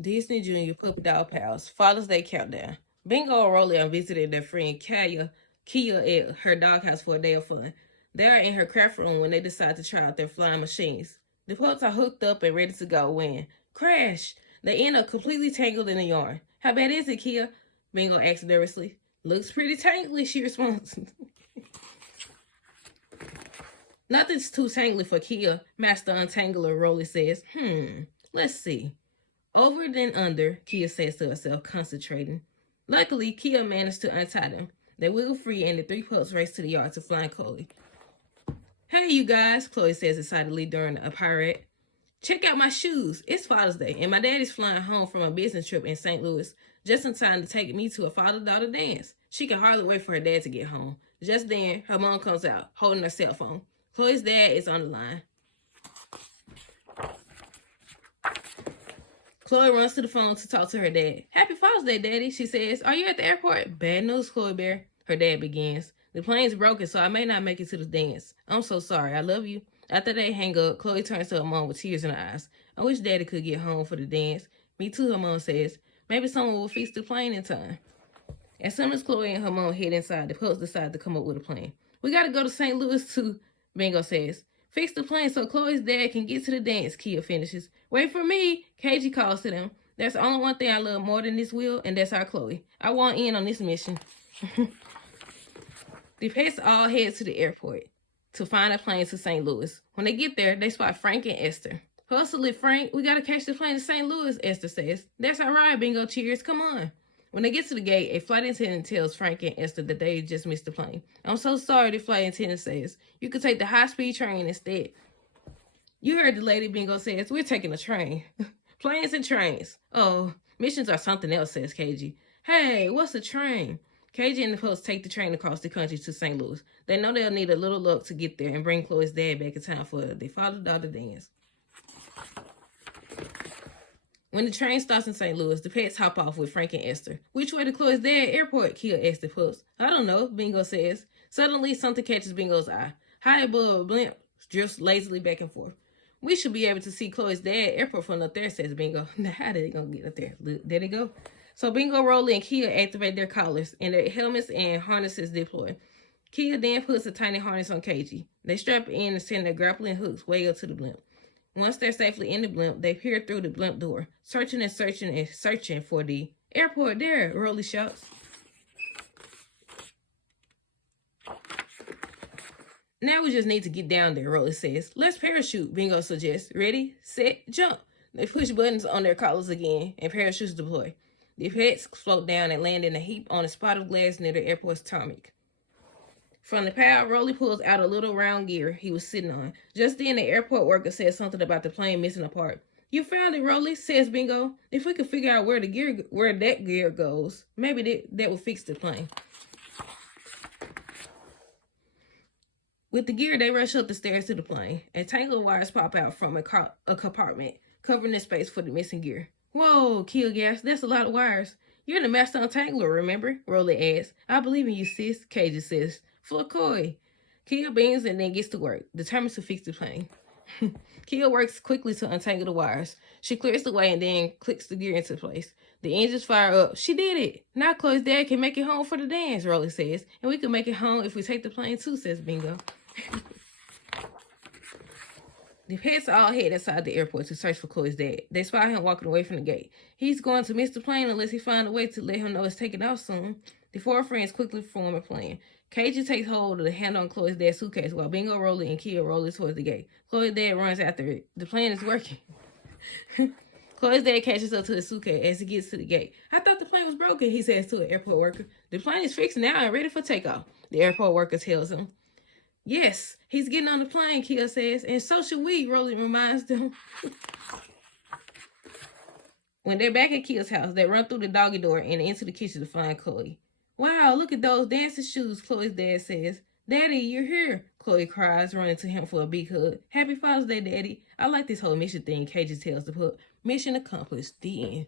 Disney Junior Puppy Dog Pals, Father's Day Countdown. Bingo and Rolly are visiting their friend Kia at her doghouse for a day of fun. They are in her craft room when they decide to try out their flying machines. The pups are hooked up and ready to go when crash! They end up completely tangled in the yarn. How bad is it, Kia? Bingo asks nervously. Looks pretty tangly, she responds. Nothing's too tangly for Kia, Master Untangler, Rolly says. Let's see. Over and under, Kia says to herself, concentrating. Luckily, Kia managed to untie them. They wiggle free and the three pups race to the yard to find Chloe. Hey, you guys, Chloe says excitedly during a pirate. Check out my shoes. It's Father's Day, and my daddy's flying home from a business trip in St. Louis, just in time to take me to a father-daughter dance. She can hardly wait for her dad to get home. Just then, her mom comes out, holding her cell phone. Chloe's dad is on the line. Chloe runs to the phone to talk to her dad. Happy Father's Day, Daddy, she says. Are you at the airport? Bad news, Chloe Bear. Her dad begins. The plane's broken, so I may not make it to the dance. I'm so sorry. I love you. After they hang up, Chloe turns to her mom with tears in her eyes. I wish Daddy could get home for the dance. Me too, her mom says. Maybe someone will fix the plane in time. As soon as Chloe and her mom head inside, the pups decide to come up with a plan. We gotta go to St. Louis too, Bingo says. Fix the plane so Chloe's dad can get to the dance, Kia finishes. Wait for me, KG calls to them. There's only one thing I love more than this wheel, and that's our Chloe. I want in on this mission. The pets all head to the airport to find a plane to St. Louis. When they get there, they spot Frank and Esther. Hustle it, Frank. We gotta catch the plane to St. Louis, Esther says. That's all right, Bingo cheers. Come on. When they get to the gate, a flight attendant tells Frank and Esther that they just missed the plane. I'm so sorry, the flight attendant says. You could take the high-speed train instead. You heard the lady, Bingo says. We're taking a train. Planes and trains. Oh, missions are something else, says KG. Hey, what's a train? KG and the pups take the train across the country to St. Louis. They know they'll need a little luck to get there and bring Chloe's dad back in time for the father-daughter dance. When the train stops in St. Louis, the pets hop off with Frank and Esther. Which way to Chloe's dad airport? Kia asks the pups. I don't know, Bingo says. Suddenly, something catches Bingo's eye. High above, a blimp drifts lazily back and forth. We should be able to see Chloe's dad airport from up there, says Bingo. Now, how did they gonna get up there? There they go. So Bingo, Rolly, and Kia activate their collars, and their helmets and harnesses deploy. Kia then puts a tiny harness on KG. They strap in and send their grappling hooks way up to the blimp. Once they're safely in the blimp, they peer through the blimp door, searching for the airport there, Rolly shouts. Now we just need to get down there, Rolly says. Let's parachute, Bingo suggests. Ready, set, jump. They push buttons on their collars again, and parachutes deploy. The pets float down and land in a heap on a spot of glass near the airport's tarmac. From the pile, Rolly pulls out a little round gear he was sitting on. Just then, the airport worker says something about the plane missing a part. You found it, Rolly, says Bingo. If we could figure out where that gear goes, maybe that will fix the plane. With the gear, they rush up the stairs to the plane. A tangle of wires pop out from a compartment, covering the space for the missing gear. Whoa, Kia gasps. That's a lot of wires. You're the master untangler, remember? Rolly asks. I believe in you, sis, KG says. Flaccoy. Kia beams and then gets to work, determined to fix the plane. Kia works quickly to untangle the wires. She clears the way and then clicks the gear into place. The engines fire up. She did it. Now Chloe's dad can make it home for the dance, Rolly says. And we can make it home if we take the plane too, says Bingo. The pets all head inside the airport to search for Chloe's dad. They spot him walking away from the gate. He's going to miss the plane unless he finds a way to let him know it's taking off soon. The four friends quickly form a plan. KG takes hold of the handle on Chloe's dad's suitcase while Bingo, Rolly, and Kia roll towards the gate. Chloe's dad runs after it. The plan is working. Chloe's dad catches up to the suitcase as he gets to the gate. I thought the plane was broken, he says to an airport worker. The plane is fixed now and ready for takeoff, the airport worker tells him. Yes, he's getting on the plane, Kia says, and so should we, Rolly reminds them. When they're back at Kia's house, they run through the doggy door and into the kitchen to find Chloe. Wow, look at those dancing shoes, Chloe's dad says. Daddy, you're here, Chloe cries, running to him for a big hug. Happy Father's Day, Daddy. I like this whole mission thing, KG tells the pup. Mission accomplished. The end.